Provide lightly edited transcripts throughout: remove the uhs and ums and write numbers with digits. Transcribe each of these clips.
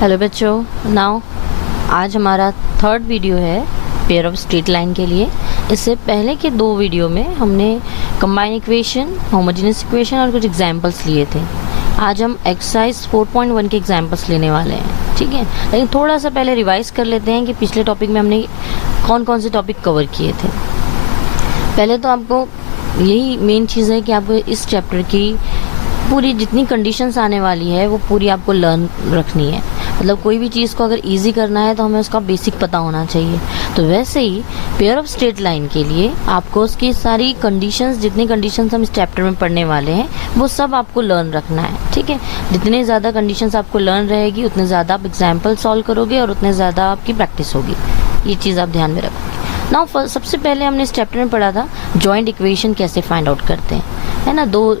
Hello बच्चों, now आज हमारा थर्ड वीडियो है पेयर ऑफ स्ट्रेट लाइन के लिए। इससे पहले के दो वीडियो में हमने कंबाइन इक्वेशन, होमोजेनियस इक्वेशन और कुछ एग्जांपल्स लिए थे। आज हम एक्सरसाइज 4.1 के एग्जांपल्स लेने वाले हैं, ठीक है। लेकिन थोड़ा सा पहले रिवाइज कर लेते हैं कि पिछले टॉपिक में हमने कौन कौन से टॉपिक कवर किए थे। पहले तो आपको यही मेन चीज़ है कि आपको इस चैप्टर की पूरी जितनी कंडीशंस आने वाली है वो पूरी आपको लर्न रखनी है। मतलब कोई भी चीज़ को अगर इजी करना है तो हमें उसका बेसिक पता होना चाहिए। तो वैसे ही पेयर ऑफ स्ट्रेट लाइन के लिए आपको उसकी सारी कंडीशंस, जितनी कंडीशंस हम इस चैप्टर में पढ़ने वाले हैं वो सब आपको लर्न रखना है, ठीक है। जितने ज़्यादा कंडीशंस आपको लर्न रहेगी उतने ज़्यादा आप एग्जाम्पल सॉल्व करोगे और उतने ज़्यादा आपकी प्रैक्टिस होगी। ये चीज़ आप ध्यान में रखोगे। नाउ सबसे पहले हमने इस चैप्टर में पढ़ा था जॉइंट इक्वेशन कैसे फाइंड आउट करते हैं, है ना। दो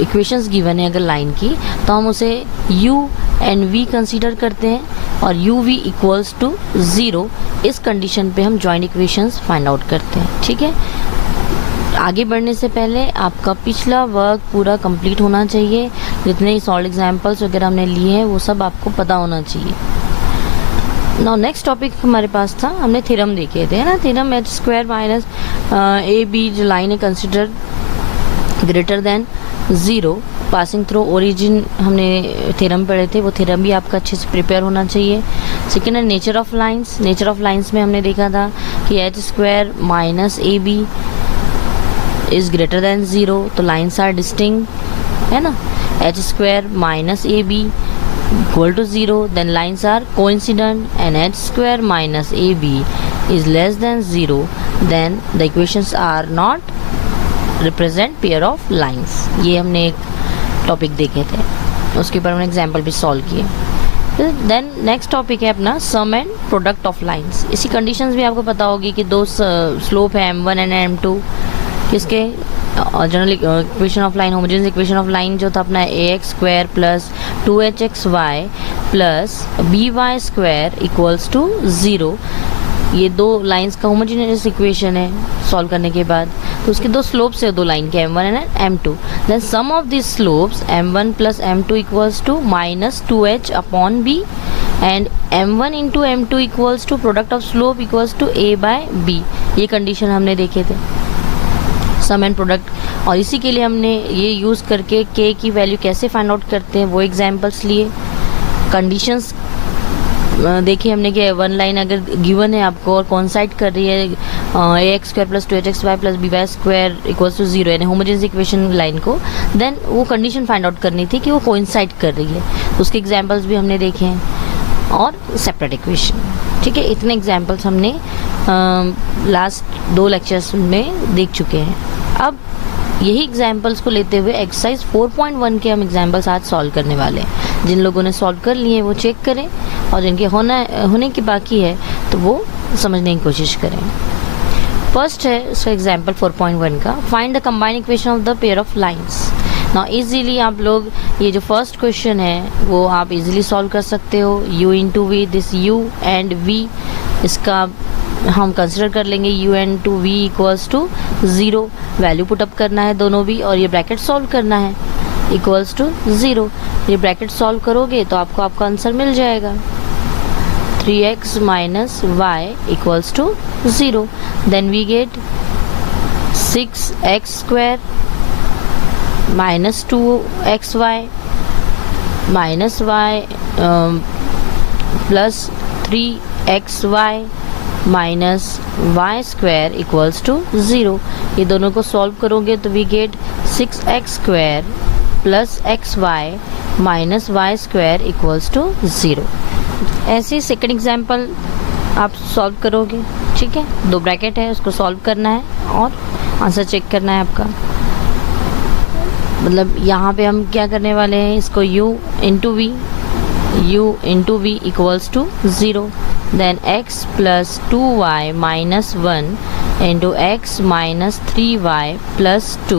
इक्वेशंस गिवन है अगर लाइन की, तो हम उसे u एंड v कंसीडर करते हैं और u v इक्वल्स टू 0। इस कंडीशन पे हम जॉइंट इक्वेशंस फाइंड आउट करते हैं, ठीक है। आगे बढ़ने से पहले आपका पिछला वर्क पूरा कंप्लीट होना चाहिए। जितने सॉल्व एग्जाम्पल्स वगैरह हमने लिए हैं वो सब आपको पता होना चाहिए। नाउ नेक्स्ट टॉपिक हमारे पास था, हमने थ्योरम देखे थे, है ना। Theorem h square minus a b जो लाइन है consider greater than 0 passing through origin, हमने थ्योरम पढ़े थे। वो थ्योरम भी आपका अच्छे से प्रिपेयर होना चाहिए। सेकेंड है nature of lines. Nature of lines में हमने देखा था कि h square minus a b is greater than 0, तो लाइन्स आर डिस्टिंक्ट, है ना। H square minus a b equal to 0, then lines are coincident and h square minus ab is less than 0, then the equations are not represent pair of lines। ये हमने एक topic देखे थे, उसके ऊपर हमने एग्जाम्पल भी सॉल्व किए। देन नेक्स्ट टॉपिक है अपना सम एंड प्रोडक्ट ऑफ लाइन्स। इसी कंडीशंस भी आपको पता होगी कि दो स्लोप है m1 एंड m2, किसके general equation of line, homogeneous equation of line जो था अपना ax square plus 2hxy plus by square equals to 0। ये दो लाइंस का होमोजेनियस इक्वेशन है सॉल्व करने के बाद। तो उसके दो स्लोप्स है दो लाइन के m1 and m2। Then sum of this slopes m1 plus m2 equals to minus 2h upon b and m1 into m2 equals to product of slope equals to a by b। ये condition हमने देखे थे सम and product. और इसी के लिए हमने ये यूज़ करके k की वैल्यू कैसे फाइंड आउट करते हैं वो एग्जांपल्स लिए। कंडीशंस देखिए हमने कि वन लाइन अगर गिवन है आपको और कॉन्साइड कर रही है ax square plus 2hxy plus by square equals to 0, यानी होमोजेनियस इक्वेशन लाइन को, देन वो कंडीशन फाइंड आउट करनी थी कि वो कोइंसाइड कर रही है। तो उसके एग्जाम्पल्स भी हमने देखे हैं और सेपरेट इक्वेशन, ठीक है। इतने एग्जाम्पल्स हमने लास्ट दो लेक्चर्स में देख चुके हैं। अब यही एग्जाम्पल्स को लेते हुए एक्सरसाइज 4.1 के हम एग्जाम्पल्स आज सॉल्व करने वाले हैं। जिन लोगों ने सॉल्व कर लिए वो चेक करें और जिनके होने की बाकी है तो वो समझने की कोशिश करें। फर्स्ट है इसका एग्जाम्पल 4.1 का, find the combine equation of the pair of lines. ना इजीली आप लोग ये जो फर्स्ट क्वेश्चन है वो आप इजीली सॉल्व कर सकते हो। u into v, this u and v, इसका हम कंसिडर कर लेंगे u and to v equals to 0। Value put up करना है दोनों भी और ये ब्रैकेट सॉल्व करना है इक्वल्स टू 0। ये ब्रैकेट सॉल्व करोगे तो आपको आपका आंसर मिल जाएगा 3x minus y equals to 0। Then we get 6x square minus 2xy minus y plus 3xy minus y square equals to 0। ये दोनों को सॉल्व करोगे तो we get 6x square plus xy minus y square equals to 0। ऐसे second example आप solve करोगे, ठीक है। दो ब्रैकेट है उसको सॉल्व करना है और आंसर चेक करना है आपका। मतलब यहाँ पे हम क्या करने वाले हैं, इसको u into v equals to 0। Then x plus 2y minus 1 into x minus 3y plus 2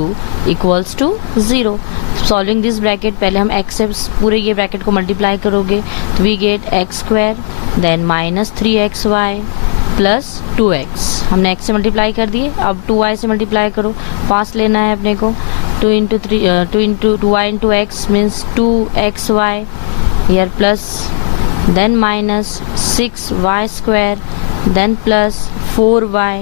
equals to 0। Solving this bracket, पहले हम x से पूरे ये ब्रैकेट को मल्टीप्लाई करोगे तो we get x square then minus 3xy plus 2x। हमने x से मल्टीप्लाई कर दिए, अब 2y से मल्टीप्लाई करो, पास लेना है अपने को। 2 into 2y into x means 2xy here plus, then minus 6y square, then plus 4y,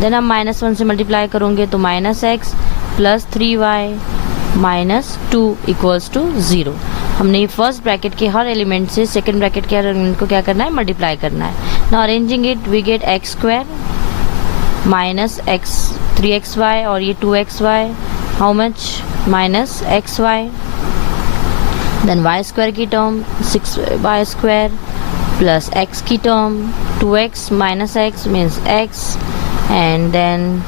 then अब माइनस 1 से मल्टीप्लाई करोगे तो minus x plus 3y minus 2 equals to 0। हमने फर्स्ट ब्रैकेट के हर एलिमेंट से सेकंड ब्रैकेट के हर एलिमेंट को क्या करना है, मल्टीप्लाई करना है। Now arranging it we get x square minus x 3xy और ये 2xy, how much, minus xy, then y square की term 6y square plus x की term 2x minus x means x, and then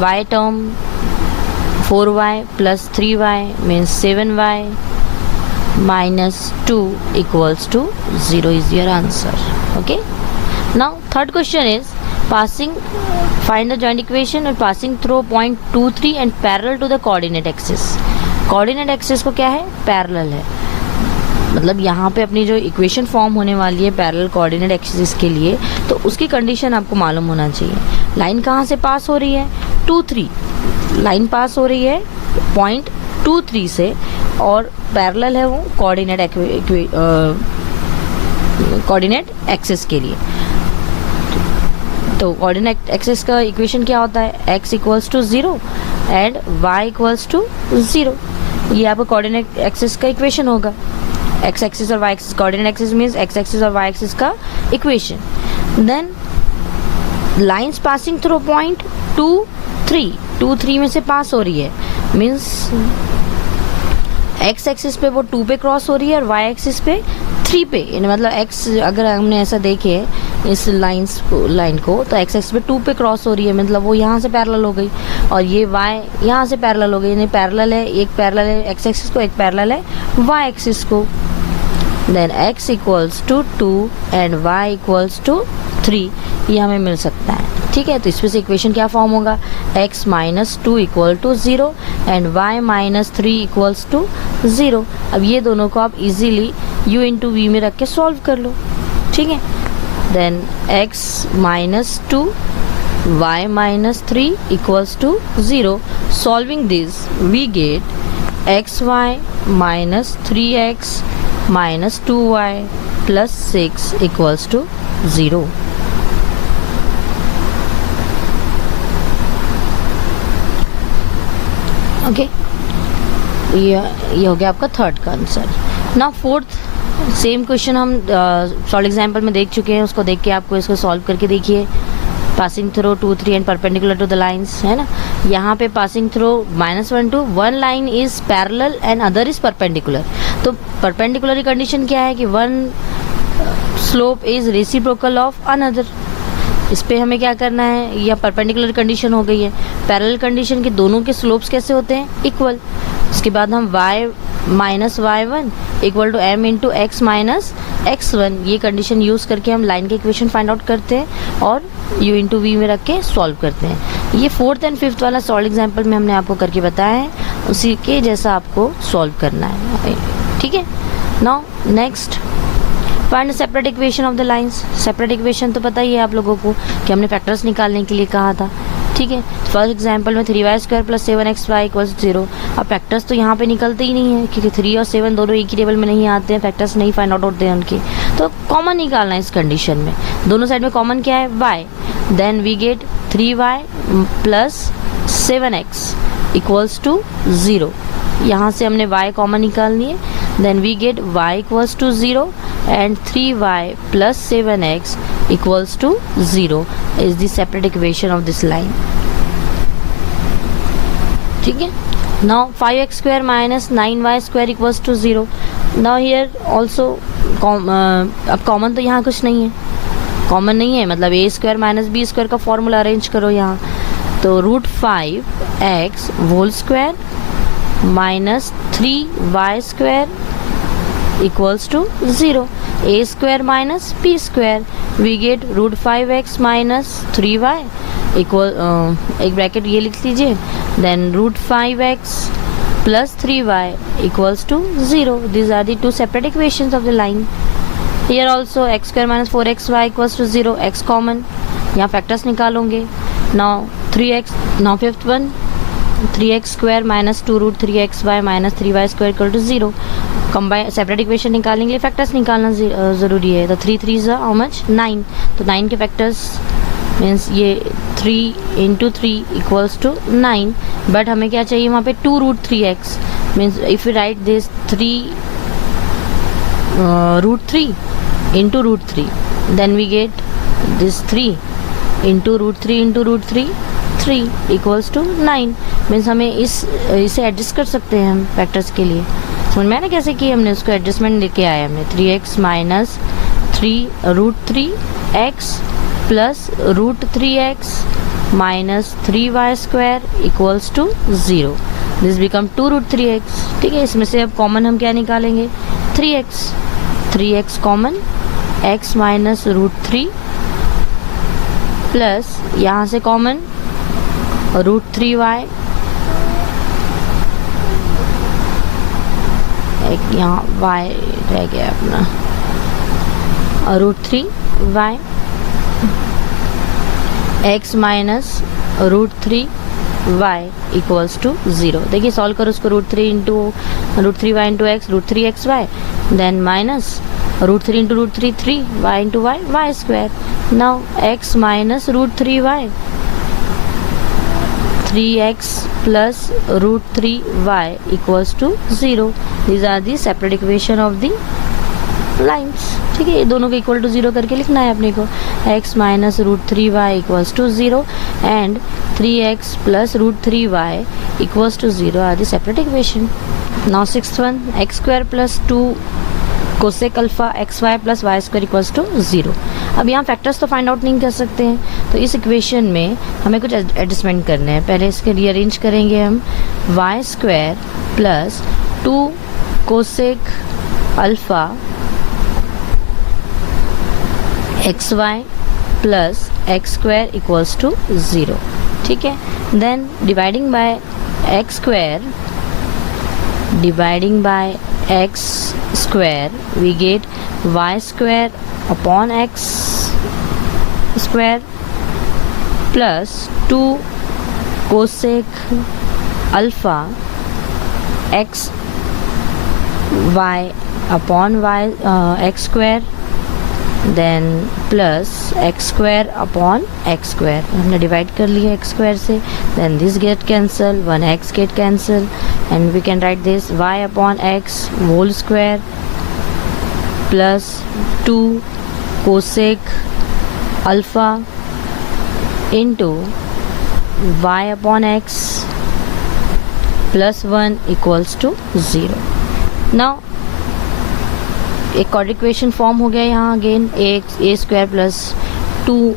y term 4y plus 3y means 7y minus 2 equals to 0 is your answer. Okay, now third question is find the joint equation and passing through point 2 3 and parallel to the coordinate axis. coordinate axis को क्या है, parallel है, मतलब यहाँ पे अपनी जो equation form होने वाली है पैरेलल कोऑर्डिनेट एक्सिस के लिए, तो उसकी कंडीशन आपको मालूम होना चाहिए। लाइन कहाँ से पास हो रही है, 2 3, लाइन पास हो रही है पॉइंट 2 3 से और पैरेलल है वो कोऑर्डिनेट एक्सिस के लिए। तो कोऑर्डिनेट एक्सिस का इक्वेशन क्या होता है, x equals to 0 and y equals to 0। ये आपका कोऑर्डिनेट एक्सिस का इक्वेशन होगा। x एक्सिस और y axis, coordinate axis means x axis और y एक्सिस का equation. Then lines passing through point 2 3 में से पास हो रही है, मींस x एक्सिस पे वो 2 पे क्रॉस हो रही है और y एक्सिस पे 3 पे, मतलब x अगर हमने ऐसा देखे इस लाइन को तो x एक्सिस पे 2 पे क्रॉस हो रही है, मतलब वो यहाँ से पैरेलल हो गई, और ये y यहाँ से पैरेलल हो गई, यानी पैरेलल है, एक पैरेलल है x एक्सिस को, एक पैरेलल है y एक्सिस को। Then x equals to 2 and y equals to 3, ये हमें मिल सकता है। ठीक है, तो इसमें से इक्वेशन क्या फॉर्म होगा, x minus 2 equal to 0 and y minus 3 equals to 0। अब ये दोनों को आप इजीली u इंटू वी में रख के सॉल्व कर लो। ठीक है, then x minus 2 y minus 3 equals to 0। Solving this we get xy minus 3x minus 2y plus 6 equals to 0। Okay, ये हो गया आपका थर्ड का answer. Now fourth same question हम सॉल्व एग्जाम्पल में देख चुके हैं, उसको देख के आपको इसको सॉल्व करके देखिए। Passing through 2 3 and perpendicular to the lines, है ना। यहाँ पे passing through -1 2, one line is parallel and other is perpendicular. तो परपेंडिकुलर की कंडीशन क्या है कि one slope is reciprocal of another. इस पे हमें क्या करना है, या परपेंडिकुलर कंडीशन हो गई है। पैरेलल कंडीशन के दोनों के स्लोप्स कैसे होते हैं, इक्वल। उसके बाद हम y minus y1 equal to m into x minus x1, ये कंडीशन यूज़ करके हम लाइन के इक्वेशन फाइंड आउट करते हैं और u इंटू वी में रख के सॉल्व करते हैं। ये फोर्थ एंड फिफ्थ वाला सॉल्व एग्जाम्पल में हमने आपको करके बताया है, उसी के जैसा आपको सॉल्व करना है। ठीक है, now next find separate equation of the lines. Separate equation तो पता ही है आप लोगों को कि हमने फैक्टर्स निकालने के लिए कहा था। ठीक है, फर्स्ट एग्जांपल में 3y square plus 7xy equals 0। अब फैक्टर्स तो यहाँ पे निकलते ही नहीं है क्योंकि 3 और 7 दोनों एक ही टेबल में नहीं आते हैं, फैक्टर्स नहीं फाइंड आउट होते हैं उनके, तो कॉमन निकालना है इस कंडीशन में। दोनों साइड में कॉमन क्या है, y, then we get 3y plus 7x equals to 0। यहाँ से हमने y कॉमन निकालनी है, then we get y equals to 0 and 3y plus 7x equals to 0 is the separate equation of this line. ठीक है, now 5x square minus 9y square equals to 0. now here also अब common तो यहाँ कुछ नहीं है, common नहीं है, मतलब a square minus b square का फॉर्मूला अरेंज करो यहाँ। तो √5x whole square minus 3y square equals to 0. a square minus b square, we get √5x minus 3y equal, एक ब्रैकेट ये लिख लीजिए, then √5x plus 3y equals to 0. These are the two separate equations of the line. Here also x square minus 4xy equals to 0, x common, यहाँ factors निकालोगे। now 3x, now fifth one 3x square minus 2 √3xy minus 3y square equal to 0, combine separate equation निकालने के लिए factors निकालना ज़रूरी है। तो 3 3 how much 9, तो 9 के फैक्टर्स मीन्स ये 3 इंटू 3 इक्वल्स टू 9, बट हमें क्या चाहिए वहाँ पे 2√3x means if you write this 3 √3 into √3 then we get this 3 into √3 into √3 3 equals to 9 means हमें इसे एडजस्ट कर सकते हैं हम फैक्टर्स के लिए। समझ में ना कैसे कि हमने उसको एडजस्टमेंट लेके आए हमने 3x minus 3√3x plus √3x minus 3y² equals to 0, this become 2√3x। ठीक है, इसमें से अब कॉमन हम क्या निकालेंगे 3x common, x minus √3 plus यहाँ से कॉमन √3y, एक यहाँ y रह गया अपना, √3y x minus √3y equals to 0। देखिए सॉल्व करो उसको, √3 into √3y into x √3xy then minus √3 into √3 3y into y² now x minus √3y 3x plus √3y equals to 0. These are the separate equation of the lines. ठीक है, ये दोनों को equal to 0 करके लिखना है अपने को। x minus √3y equals to 0 and 3x plus √3y equals to 0 are the separate equation. Now 6th one, x² plus 2 cosec alpha xy plus y² equals to 0। अब यहाँ फैक्टर्स तो फाइंड आउट नहीं कर सकते हैं, तो इस इक्वेशन में हमें कुछ एडजस्टमेंट करने हैं। पहले इसके रीअरेंज करेंगे हम y² plus 2 cosec alpha xy plus x² equals to 0। ठीक है, then dividing by x² we get y² upon x² plus 2 cosec alpha x y upon x² then plus x² upon x², हमने divide कर लिया x² से, then this get cancel, 1x get cancel and we can write this y upon x whole square plus 2 cosec alpha into y upon x plus 1 equals to 0। Now एक chord equation form हो गया यहाँ again a² plus 2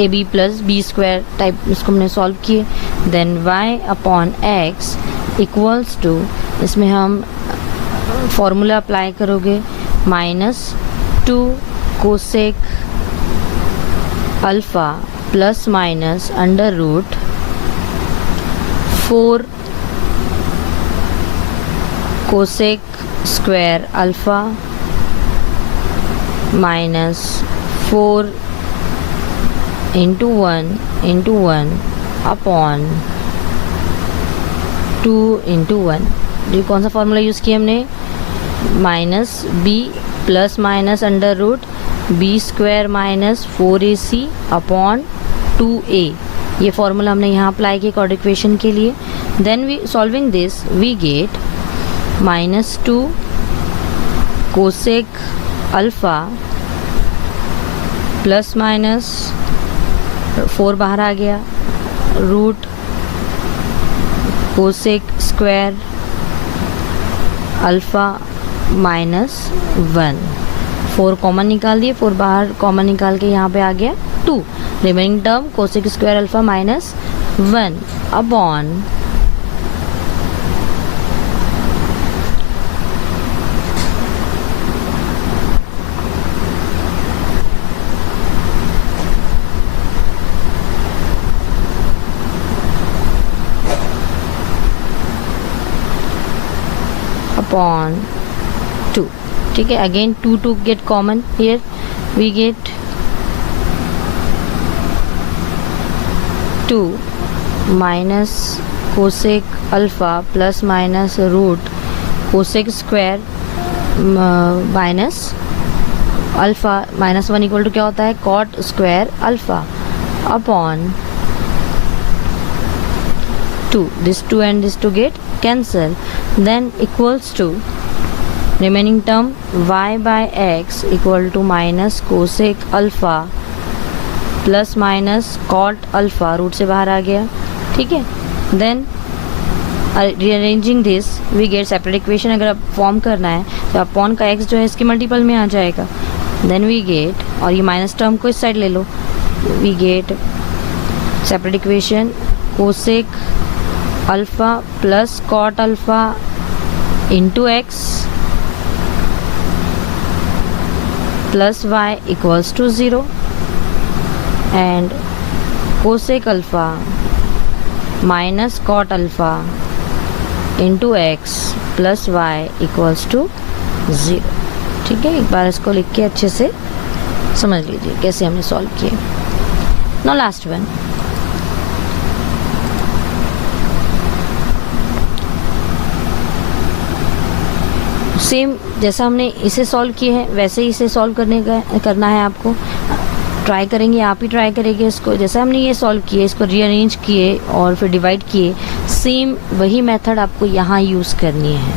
ab plus b² type, इसको हमने solve किए। Then y upon x equals to, इसमें हम formula apply करोगे -2 cosec alpha plus minus under root 4 cosec square alpha minus 4 into 1 upon 2 into 1। ये कौन सा फॉर्मूला यूज़ किया हमने, minus b plus minus under root b² minus 4ac upon 2a, ये formula हमने यहाँ अप्लाई किया कॉर्ड इक्वेशन के लिए। Then we solving this we get -2 cosec alpha plus minus 4 बाहर आ गया, root cosec square alpha minus 1, 4 common निकाल दिए, 4 बाहर कॉमन निकाल के यहाँ पे आ गया 2, remaining term cosec square alpha minus 1 upon upon 2। ठीक है, अगेन 2 get common here, we get 2 minus cosec alpha plus minus root cosec square minus alpha minus 1 equal to क्या होता है, cot square alpha upon 2. This 2 and this 2 get cancel, then equals to remaining term y by x equal to minus cosec alpha plus minus cot alpha, root से बाहर आ गया, ठीक है। देन rearranging this we get separate equation. अगर आप form करना है तो अपॉन का x जो है इसके मल्टीपल में आ जाएगा। देन वी गेट, और ये माइनस टर्म को इस साइड ले लो, we get separate equation cosec alpha plus cot alpha into x plus y equals to 0 and cosec alpha minus cot alpha into x plus y equals to 0। ठीक है, एक बार इसको लिख के अच्छे से समझ लीजिए कैसे हमने सॉल्व किए। नाउ लास्ट वन, सेम जैसा हमने इसे सॉल्व किए हैं वैसे ही इसे सॉल्व करना है आपको। ट्राई करेंगे, आप ही ट्राई करेंगे इसको। जैसा हमने ये सॉल्व किए, इसको रीअरेंज किए और फिर डिवाइड किए, सेम वही मेथड आपको यहाँ यूज़ करनी है।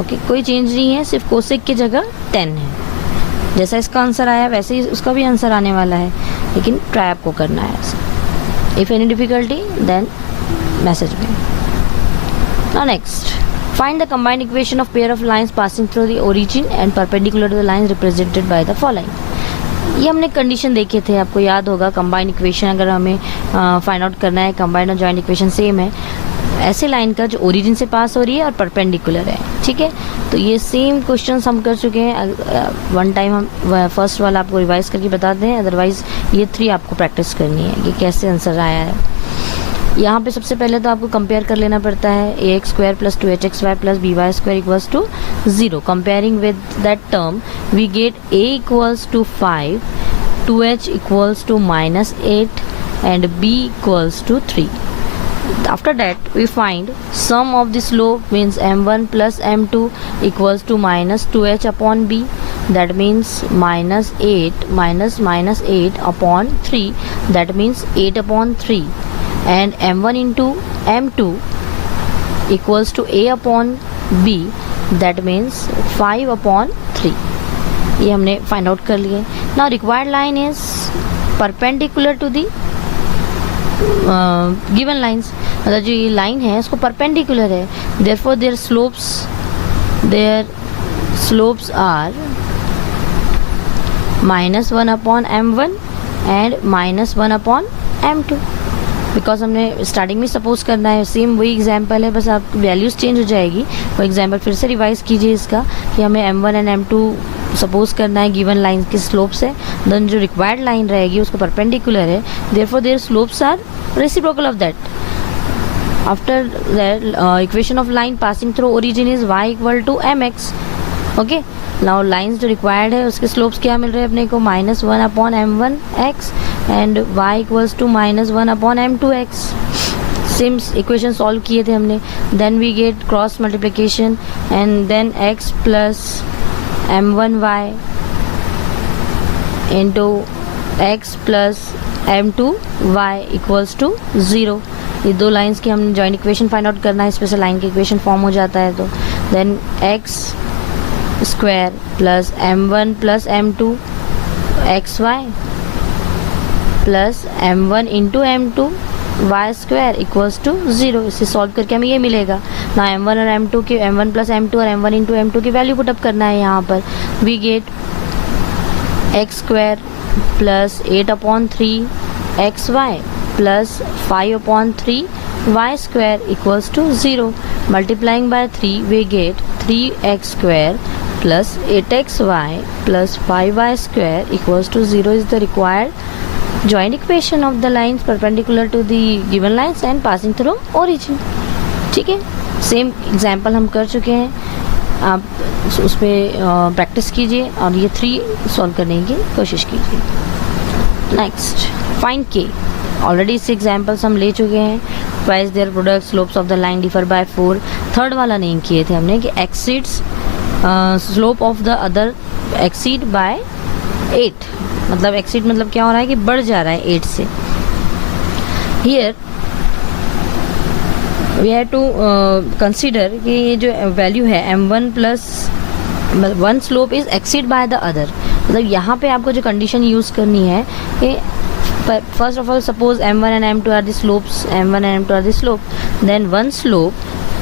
ओके, कोई चेंज नहीं है, सिर्फ कोसेक की जगह 10 है। जैसा इसका आंसर आया वैसे ही उसका भी आंसर आने वाला है, लेकिन ट्राई आपको करना है ऐसा। If any difficulty then message में। Now next, find the combined equation of pair of lines passing through the origin and perpendicular to the lines represented by the following। ये हमने कंडीशन देखे थे, आपको याद होगा। कंबाइंड इक्वेशन अगर हमें फाइंड आउट करना है, कंबाइंड और जॉइंट इक्वेशन सेम है, ऐसे लाइन का जो ओरिजिन से पास हो रही है और परपेंडिकुलर है। ठीक है, तो ये सेम क्वेश्चंस हम कर चुके हैं। वन टाइम हम फर्स्ट वाला आपको रिवाइज करके बताते हैं, अदरवाइज ये 3 आपको प्रैक्टिस करनी है कि कैसे आंसर आया है। यहाँ पे सबसे पहले तो आपको कंपेयर कर लेना पड़ता है ax² plus 2hxy plus by² equals to 0। Comparing with that term we get a equals to 5, 2h equals to -8 and b equals to 3। After that we find sum of the slope means m1 plus m2 equals to -2h upon b, that means -8 minus 8 upon 3, that means 8 upon 3, and m1 into m2 equals to a upon b, that means 5 upon 3। ये हमने find out कर लिए। Now required line is perpendicular to the given lines, मतलब जो ये line है उसको perpendicular है, therefore their slopes are -1 upon m1 and -1 upon m2। Because हमने स्टार्टिंग में सपोज करना है, सेम वही एग्जाम्पल है, बस आप वैल्यूज चेंज हो जाएगी। वो एग्जाम्पल फिर से रिवाइज कीजिए इसका कि हमें m1 एंड m2 सपोज करना है गिवन लाइन के स्लोप से, देन जो रिक्वायर्ड लाइन रहेगी उसको परपेंडिकुलर है, therefore their slopes are reciprocal of that. After that equation of line passing through origin is y equal to mx। Okay, now lines जो required है उसके slopes क्या मिल रहे हैं अपने को, -1 upon m1 x and y equals to -1 upon m2 x। Same equation solve किए थे हमने। Then we get cross multiplication and then x plus m1y into x plus m2y equals to 0। ये 2 लाइन्स की हमने जॉइंट इक्वेशन फाइंड आउट करना है, इसमें से लाइन की इक्वेशन फॉर्म हो जाता है। तो then x square plus m1 plus m2 xy plus m1 into m2 y square equals to 0। इसे सॉल्व करके हमें ये मिलेगा ना, m1 और m2 की m1 प्लस m2 और m1 इंटू m2 की वैल्यू पुटअप करना है यहाँ पर। We get x square plus 8 upon 3 xy plus 5 upon 3 y square equals to 0। Multiplying by 3 we get 3x square plus 8xy plus 5y square equals to 0 is the required joint equation of the lines perpendicular to the given lines and passing through origin। ठीक है, same example हम कर चुके हैं, आप उस पर practice कीजिए और ये 3 सॉल्व करने की कोशिश कीजिए। नेक्स्ट, फाइंड के। ऑलरेडी इस एग्जाम्पल्स हम ले चुके हैं, twice their product, slopes of the line differ by 4। Third वाला नहीं किए थे हमने कि exceeds slope of the other exceed by 8, मतलब एक्सीड मतलब क्या हो रहा है कि बढ़ जा रहा है 8 से। Here we have to consider कि ये जो वैल्यू है m1 plus 1 slope is exceed by the other, मतलब यहाँ पे आपको जो कंडीशन यूज़ करनी है कि first of all suppose m1 and m2 are the slopes, m1 and m2 are the slope, then one slope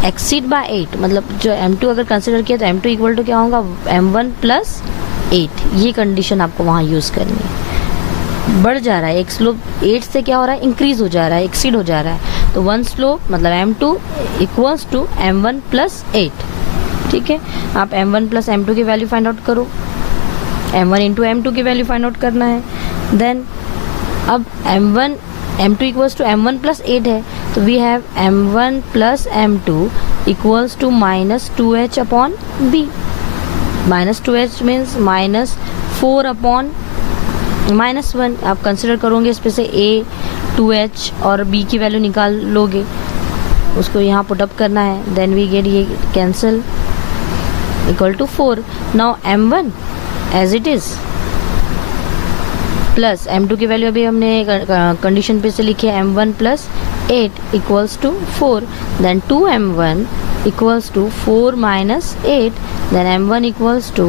exceed by 8, मतलब जो m2 अगर कंसिडर किया तो m2 इक्वल टू क्या होगा m1 प्लस 8, ये कंडीशन आपको वहाँ यूज़ करनी है। बढ़ जा रहा है एक स्लोप 8 से क्या हो रहा है इंक्रीज हो जा रहा है, एक्सीड हो जा रहा है, तो वन स्लोप मतलब m2 equals to m1 plus 8। ठीक है, आप m1 प्लस m2 की वैल्यू फाइंड आउट करो, m1 इंटू m2 की वैल्यू फाइंड आउट करना है। देन अब m2 equals to m1 plus 8 है, तो we have m1 plus m2 equals to minus 2h upon b। Minus 2h means minus 4 upon minus 1। आप consider करोगे इस पे से a 2h और b की वैल्यू निकाल लोगे, उसको यहाँ पुटअप करना है, देन वी गेट ये cancel equal to 4। Now m1 as it is plus m2 की वैल्यू अभी हमने कंडीशन पे से लिखी है m1 plus 8 equals to 4, then 2m1 equals to 4 minus 8, then m1 equals to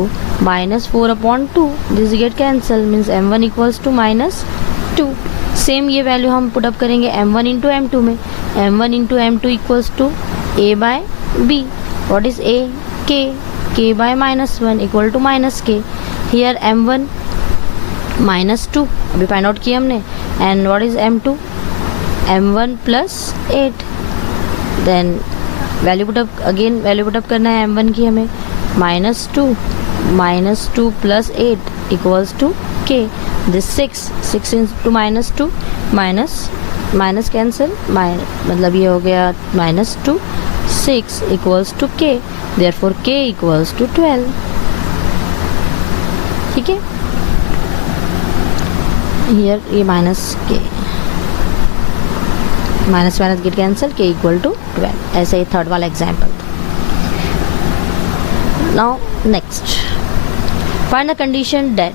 minus 4 upon 2, this get cancel means m1 equals to minus 2। Same ये value हम put up करेंगे m1 इंटू m2 में, m1 into m2 equals to a by b, what is a k by minus 1 equal to minus k। Here m1 minus 2 अभी find out किया हमने, and what is m2 m1 plus 8, then value put up करना है m1 की हमें, minus 2 plus 8 equals to k, this 6 into minus 2 minus cancel, मतलब ये हो गया minus 2, 6 equals to k, therefore k equals to 12। ठीक है, हियर ये minus k minus get cancel, k equal to 12। ऐसे ही थर्ड वाला example. Now next, find the condition that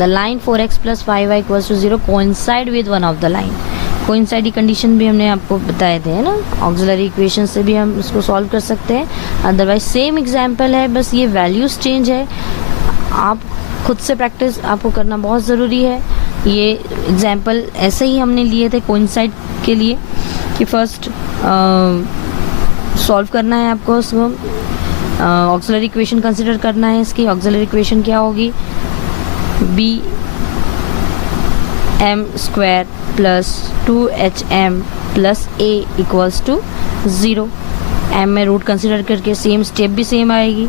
the line 4x plus 5y equals to 0 coincide with one of the line। Coincide की condition भी हमने आपको बताए थे ना, ऑक्सिलरी इक्वेशन से भी हम इसको सॉल्व कर सकते हैं, अदरवाइज सेम एग्जाम्पल है, बस ये वैल्यूज चेंज है। आप खुद से प्रैक्टिस आपको करना बहुत ज़रूरी है। ये एग्जाम्पल ऐसे ही हमने लिए थे कोइंसाइड के लिए कि फर्स्ट सॉल्व करना है आपको, उसको ऑक्सिलरी इक्वेशन कंसिडर करना है। इसकी ऑक्सिलरी इक्वेशन क्या होगी, b m square plus 2hm plus a equals to 0। M में रूट कंसिडर करके सेम स्टेप भी सेम आएगी,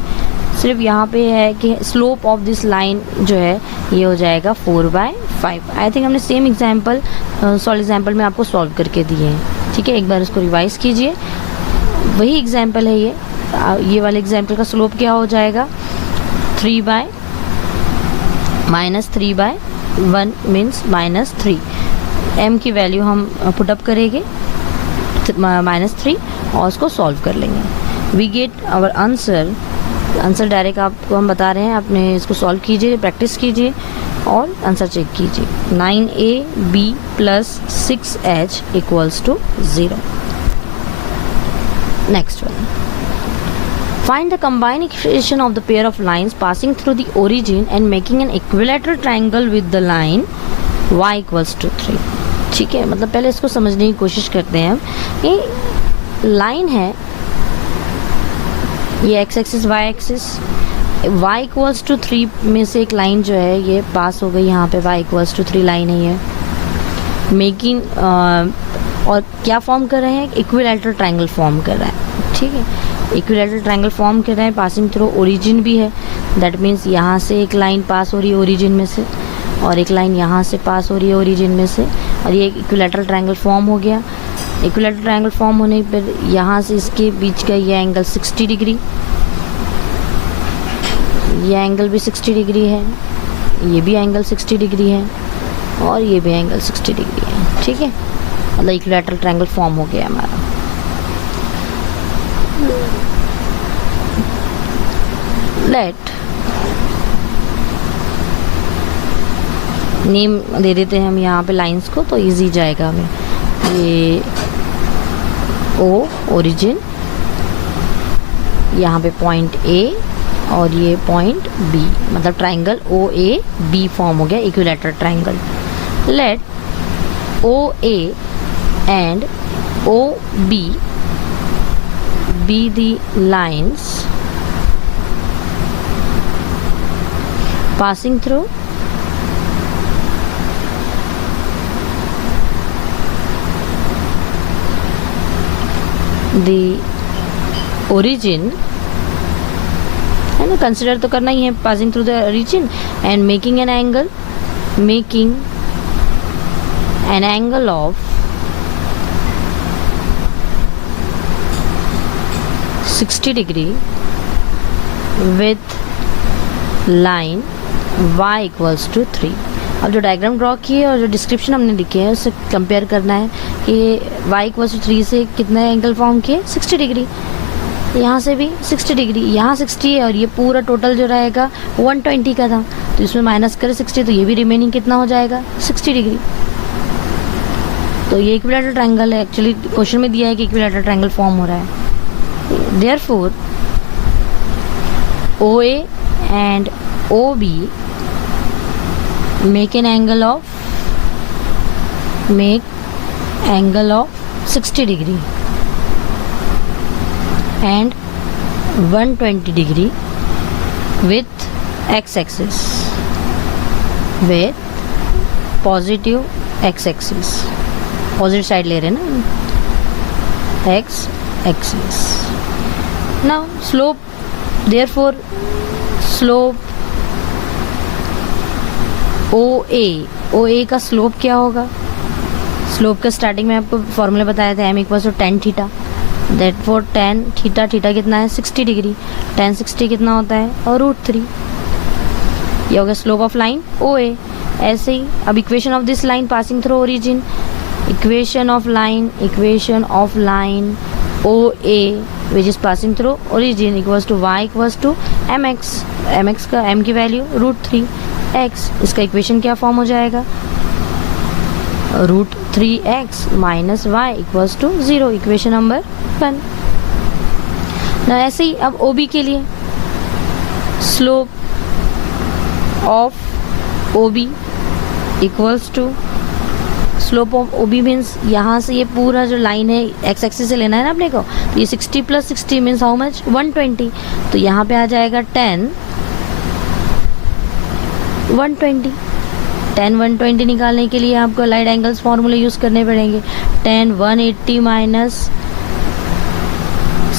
सिर्फ यहाँ पे है कि स्लोप ऑफ दिस लाइन जो है ये हो जाएगा 4/5। आई थिंक हमने सेम एग्जाम्पल सॉल्व एग्जाम्पल में आपको सॉल्व करके दिए हैं। ठीक है, एक बार इसको रिवाइज कीजिए, वही एग्जाम्पल है ये वाले एग्जाम्पल का स्लोप क्या हो जाएगा 3/-3/1 मीन्स -3। m की वैल्यू हम पुटअप करेंगे -3 और उसको सॉल्व कर लेंगे। We get our answer direct आपको हम बता रहे हैं, आपने इसको सॉल्व कीजिए, प्रैक्टिस कीजिए और आंसर चेक कीजिए। 9ab plus 6h equals to 0। Next one, find the combined equation of the pair of lines passing through the origin and making an equilateral triangle with the line y equals to 3। ठीक है, मतलब पहले इसको समझने की कोशिश करते हैं हम। ये लाइन है, ये x axis y axis, y equals to 3 में से एक लाइन जो है ये पास हो गई, यहाँ पे y इक्वल्स टू 3 लाइन है ये मेकिंग, और क्या फॉर्म कर रहे हैं, इक्विलैटरल ट्रायंगल फॉर्म कर रहा है। ठीक है, इक्विलैटरल ट्रायंगल फॉर्म कर रहे हैं, पासिंग थ्रू ओरिजिन भी है, दैट मीन्स यहाँ से एक लाइन पास हो रही है ओरिजिन में से और एक लाइन यहाँ से पास हो रही है ओरिजिन में से, और ये इक्विलैटरल ट्रायंगल फॉर्म हो गया। इक्विलैटरल ट्रायंगल फॉर्म होने पर यहाँ से इसके बीच का ये एंगल 60 डिग्री, ये एंगल भी 60 डिग्री है, ये भी एंगल 60 डिग्री है और ये भी एंगल 60 डिग्री है। ठीक है, मतलब इक्विलैटरल ट्रायंगल फॉर्म हो गया हमारा। लेट नेम दे देते हैं हम यहाँ पे लाइंस को, तो इजी जाएगा हमें। ये ओ ओरिजिन, यहाँ पे पॉइंट ए और ये पॉइंट बी, मतलब triangle O A B form हो गया, equilateral triangle. Let O A and O B be the lines passing through the origin, है ना, कंसिडर तो करना ही है, passing through the origin and making an angle of 60 degree with line y equals to 3। अब जो diagram draw किए और जो डिस्क्रिप्शन हमने लिखे हैं उससे कंपेयर करना है कि y इक्वल्स टू 3 से कितने एंगल फॉर्म किए, 60 डिग्री। यहाँ से भी 60 डिग्री, यहाँ 60 है और ये पूरा टोटल जो रहेगा 120 का था, तो इसमें माइनस करें 60 तो ये भी रिमेनिंग कितना हो जाएगा, 60 डिग्री। तो ये इक्विलैटरल ट्रायंगल है, एक्चुअली क्वेश्चन में दिया है कि इक्विलैटरल ट्रायंगल फॉर्म हो रहा है। Therefore, OA and OB make angle of 60 degree and 120 degree with x-axis, with positive x-axis, positive side ले रहे हैं ना, x-axis। Now slope, therefore slope OA का स्लोप क्या होगा? स्लोप का स्टार्टिंग में आपको फॉर्मूला बताया था, m equals to tan theta, that for tan theta कितना है 60 डिग्री, tan 60 कितना होता है और √3, ये होगा स्लोप ऑफ लाइन OA। ऐसे ही अब equation of this line passing through origin, equation of line OA which is passing through origin equals to y equals to mx का m की वैल्यू √3x, इसका इक्वेशन क्या फॉर्म हो जाएगा, √3x minus y equals to 0, equation number 1 ना। ऐसे ही अब OB के लिए slope of OB equals to slope of OB means यहाँ से ये पूरा जो लाइन है एक्स एक्सिस से लेना है ना अपने को, तो ये 60 + 60 मीन्स हाउ मच 120, तो यहाँ पे आ जाएगा 10 120 निकालने के लिए आपको लाइट एंगल्स फार्मूले यूज़ करने पड़ेंगे। 10 180 minus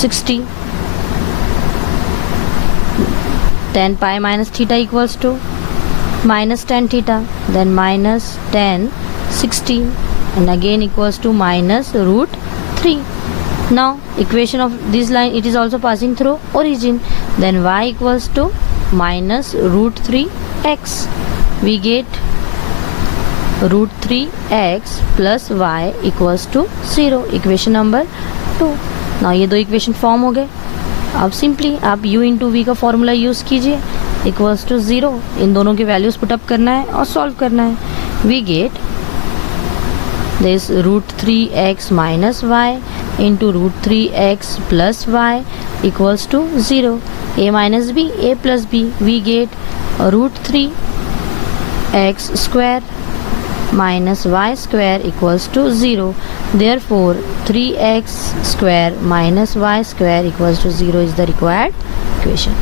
60, 10 pi minus theta equals to minus tan theta, then minus tan 60 and again equals to minus √3. Now equation of this line, it is also passing through origin, then y equals to minus √3x, we get √3x plus y equals to 0, equation number 2। now ये दो equation form हो गए। अब simply आप u into we का formula use कीजिए, equals to 0, इन दोनों की वैल्यूज पुटअप करना है और सॉल्व करना है। We get this √3x minus y into √3x plus y equals to 0, a minus b, a plus b, we get √3x square minus y square equals to 0, therefore 3x square minus y square equals to 0 is the required equation।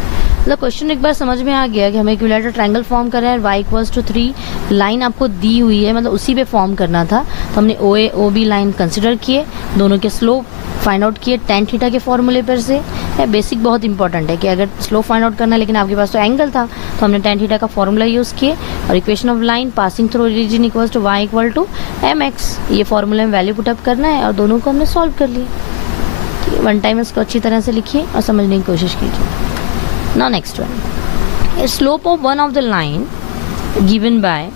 मतलब question एक बार समझ में आ गया कि हमें equilateral triangle form करना है, y equals to 3 line आपको दी हुई है, मतलब उसी पे फॉर्म करना था, तो हमने OA OB लाइन कंसिडर किए, दोनों के स्लोप फाइंड आउट किए tan थीटा के फॉर्मूले पर से। बेसिक बहुत इंपॉर्टेंट है कि अगर स्लोप फाइंड आउट करना है लेकिन आपके पास तो एंगल था, तो हमने tan थीटा का फॉर्मूला यूज़ किए और equation of line passing through origin equals to y equal to mx, ये फॉर्मूले में वैल्यू पुटअप करना है और दोनों को हमने सॉल्व कर लिया। वन टाइम इसको अच्छी तरह से लिखिए और समझने की कोशिश कीजिए। Now next one, a slope of one of the line given by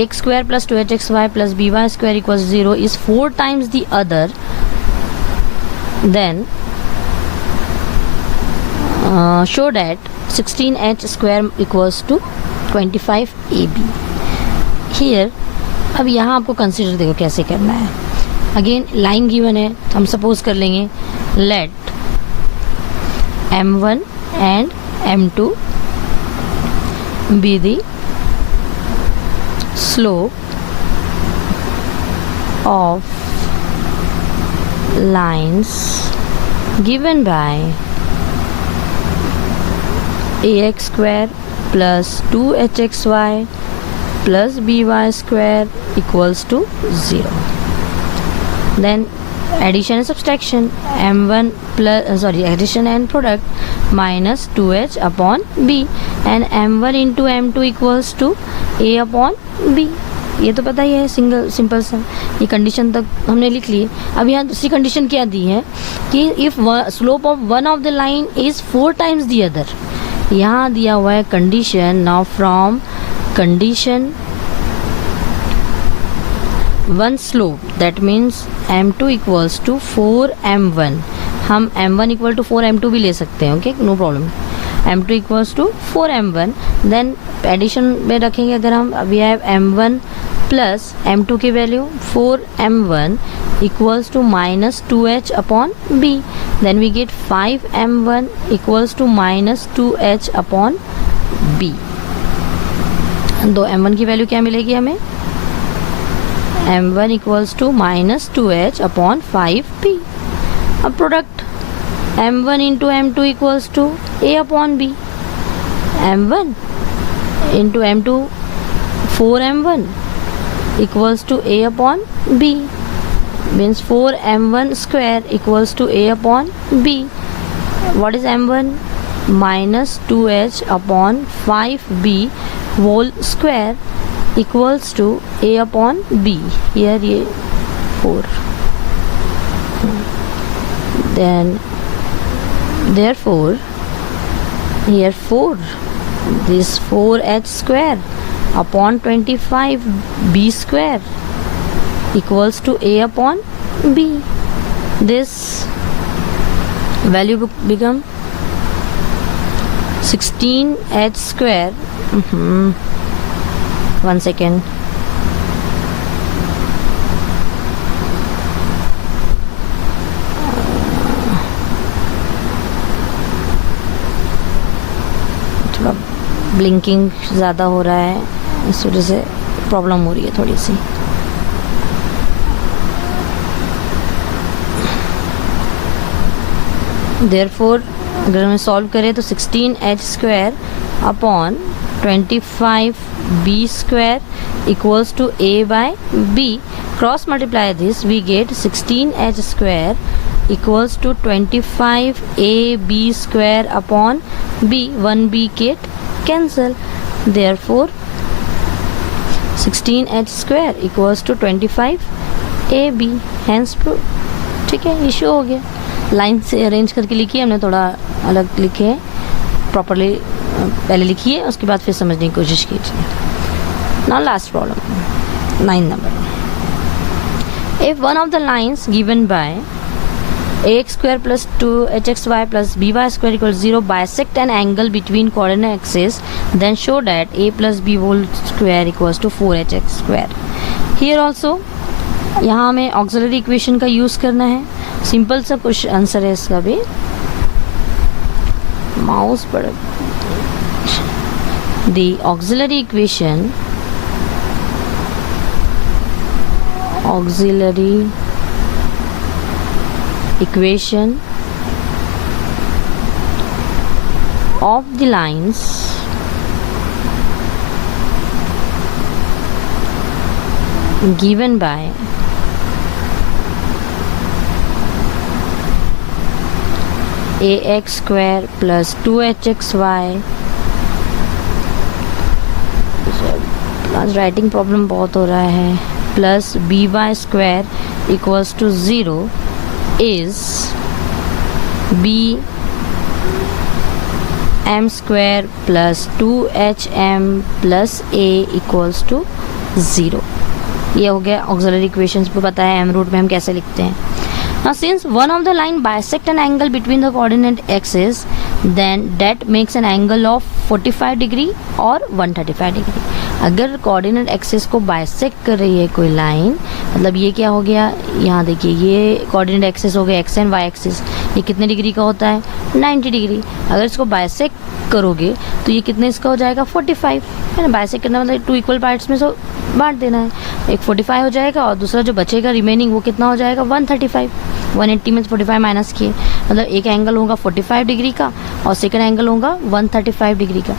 x square plus 2hxy plus by square equals 0 is 4 times the other then show that 16h square equals to 25ab. here अब यहाँ आपको consider देखो कैसे करना है. Again line given है, हम suppose कर लेंगे let m1 and m2 be the slope of lines given by ax square plus 2hxy plus by square equals to 0. Then addition and subtraction, m1 plus addition and product minus 2h upon b, and m1 into m2 equals to a upon b. ये तो पता ही है, simple सा. ये condition तक हमने लिख ली. अब यहाँ दूसरी कंडीशन क्या दी है कि if slope of one of the line is 4 times the other. यहाँ दिया हुआ है condition. Now from condition one slope, that means m2 equals to 4m1. हम m1 इक्वल टू 4m2 भी ले सकते हैं. Okay, no problem. m2 equals to 4m1. Then addition में रखेंगे अगर हम, we have m1 plus m2 की value 4m1 equals to minus 2h upon b. Then we get 5m1 equals to minus 2h upon b. दो m1 की value क्या मिलेगी हमें? m1 equals to minus 2h upon 5b. अब product m1 into m2 equals to a upon b. m1 into m2 4m1 equals to a upon b, means 4m1 square equals to a upon b. What is m1? Minus 2h upon 5b whole square equals to a upon b. Here ये 4. Then therefore here 4, this 4h square upon 25b square equals to a upon b. This value become 16h square. One second. थोड़ा blinking ज़्यादा हो रहा है, इस वजह से problem हो रही है थोड़ी सी. देयरफॉर अगर हमें सॉल्व करें तो 16h square upon 25b square equals to a by b. Cross multiply this, we get 16h square equals to 25ab square upon b. 1b get cancel. Therefore 16h square equals to 25ab. Hence prove. ठीक है, issue हो गया. Line से arrange करके लिखिए, हमने थोड़ा अलग लिखे हैं. प्रॉपरली पहले लिखिए, उसके बाद फिर समझने की कोशिश कीजिए. Now last problem 9 number. If one of the lines given by ax square plus 2hxy plus by square equals 0 bisect an angle between coordinate axes, then show that a plus b whole square equals to 4hx square. Here also यहाँ हमें auxiliary equation का use करना है. Simple सा कुछ answer है इसका भी. माउस पर the auxiliary equation, equation of the lines given by ax square plus 2hxy. आज राइटिंग प्रॉब्लम बहुत हो रहा है. Plus by square equals to 0 is b m square plus 2hm plus a equals to 0. ये हो गया auxiliary equations पे. पता है m रूट में हम कैसे लिखते हैं. Now since one of the line bisect an angle between the coordinate axis, then that makes an angle of 45 degree और 135 डिग्री। अगर कोऑर्डिनेट एक्सिस को बाइसेक्ट कर रही है कोई लाइन, मतलब ये क्या हो गया, यहाँ देखिए ये कोऑर्डिनेट एक्सिस हो गया एक्स एंड वाई एक्सिस, ये कितने डिग्री का होता है 90 डिग्री। अगर इसको बाइसेक्ट करोगे तो ये कितने इसका हो जाएगा 45, है ना। बाइसेक्ट करना मतलब 2 इक्वल पार्ट्स में बांट देना है, एक 45 हो जाएगा और दूसरा जो बचेगा रिमेनिंग वो कितना हो जाएगा 135। 180 में 45 माइनस किए, मतलब एक एंगल होगा 45 डिग्री का और सेकंड एंगल होगा 135 डिग्री का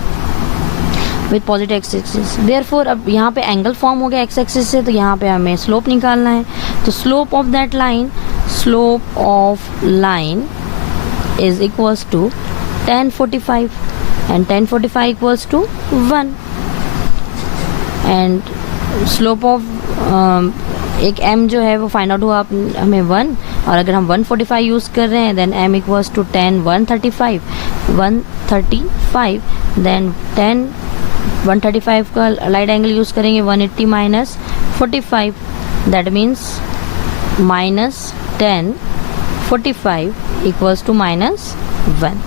with positive x axis. Therefore अब यहाँ पे एंगल फॉर्म हो गया एक्स एक्सिस से, तो यहाँ पे हमें स्लोप निकालना है। तो slope of that line, slope of line is equals to tan 45 and tan 45 equals to 1 and slope of एक m जो है वो फाइंड आउट हुआ हमें 1, और अगर हम 145 यूज़ कर रहे हैं then m equals to tan 135 then tan 135 का लाइट एंगल यूज़ करेंगे 180 minus 45, that means minus tan 45 equals to minus 1।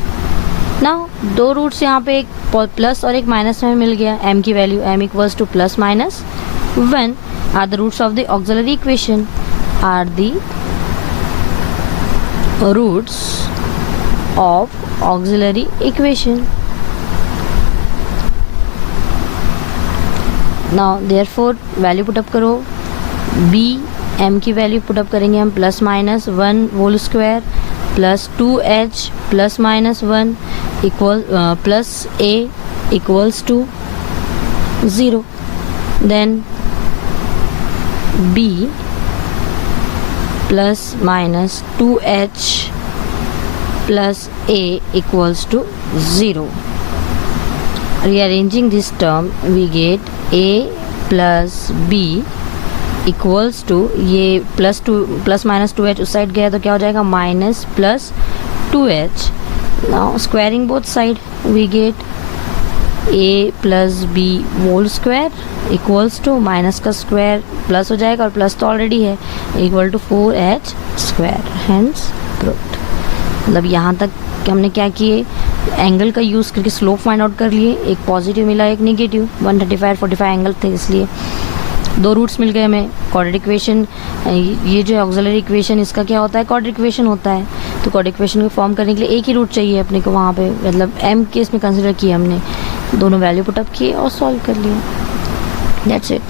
Now दो रूट्स यहाँ पे एक प्लस और एक माइनस में मिल गया, m की value m equals two plus minus 1 are the roots of the auxiliary equation, are the roots of auxiliary equation. Now therefore value put up करो, b m की वैल्यू पुट अप करेंगे हम plus minus 1 whole square plus 2h plus minus 1 equal plus a equals to 0, then b plus minus 2h plus a equals to 0. Rearranging this term we get a plus b equals to, ये plus minus 2h उस side गया तो क्या हो जाएगा minus plus 2h। now squaring both side we get a plus b whole square equals to minus का square plus हो जाएगा और प्लस तो ऑलरेडी है equal to 4h square, hence proved. मतलब यहाँ तक हमने क्या किए, एंगल का यूज़ करके स्लोप फाइंड आउट कर लिए, एक पॉजिटिव मिला एक नेगेटिव, 135 45 एंगल थे इसलिए दो रूट्स मिल गए हमें। क्वाड्रेटिक इक्वेशन, ये जो ऑक्सिलरी इक्वेशन इसका क्या होता है क्वाड्रेटिक इक्वेशन होता है, तो क्वाड्रेटिक इक्वेशन को फॉर्म करने के लिए एक ही रूट चाहिए अपने को वहाँ पे, मतलब m केस में कंसिडर किया हमने, दोनों वैल्यू पुटअप किए और सॉल्व कर लिया, दैट्स इट।